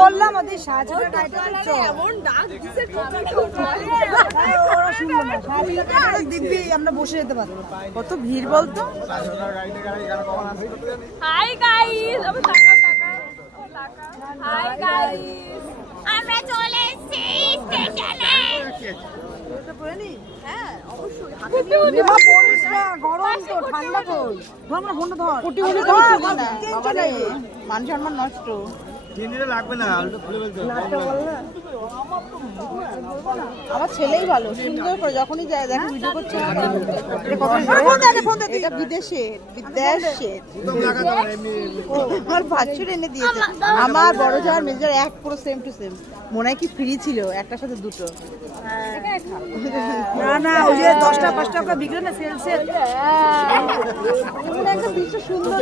বললাম দিব্যি আমরা বসে যেতে পারবো। কত ভিড় বলতো। হাই গাইস, হাই গাইস, আমরা চলে এসেছি স্টেশনে। হ্যাঁ অবশ্যই। গরম তো, ঠান্ডা কই। আমরা ফোনটা ধর। কোটি কোটি মান সম্মান নষ্ট। লাগবে না, খুলে বলতে আমার ছেলেই ভালো, সুন্দর করে যখনই যায় দেখো ভিডিও করছে। এটা বিদেশের আমার ভাচ্ছুর এনে দিয়েছে। আমার বড় যাওয়ার মেজার এক পুরো সেম টু সেম। মনে হয় কি ফ্রি ছিল একটার সাথে দুটো। না না ওই যে 10টা 5টা করে বিক্রি না সেল সেল। একটা দৃশ্য সুন্দর।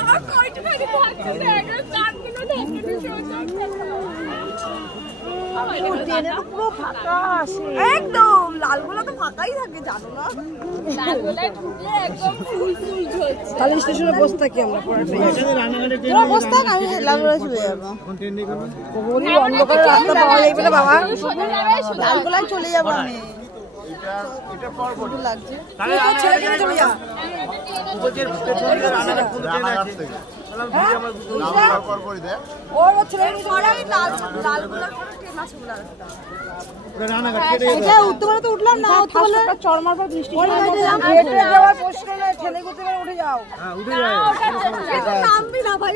আমার কয়টাখানি ভাবছি দেখো 4 মিনিট পুরো ফাঁকা আছে একদম। লালগোলা তো ফাঁকাই থাকে জানো না। লালগোলায় ঢুকলে একদম ফুল ফুল ঝরছে। খালি স্টেশনে বসে থাকি আমরা পড়াতে। তোরা বসে থাক, আমি লালগোলা চলে যাবো। বলি অন্ধকারে রাস্তা পাওয়া যাবে না বাবা, লালগোলায় চলে যাবো আমি। এটা পর বড় লাগছে তাহলে ছেলে কিনে চলে যা উপজের পেছনে রানাঘাট কোন ট্রেন আছে লালগোলা পর করে দে ওর ছেলে পড়াই লালগোলার কোন ট্রেন আছে বলা রাস্তা। রানাঘাট কেটে এটা উত্তরবঙ্গে তো উঠলাম না, উত্তরবঙ্গে চরমার পর বৃষ্টি হেঁটে যাওয়ার প্রশ্ন নয়, ছেলে কোথায় উঠে যাও। হ্যাঁ উঠে যায় এটা নামবি না ভাই।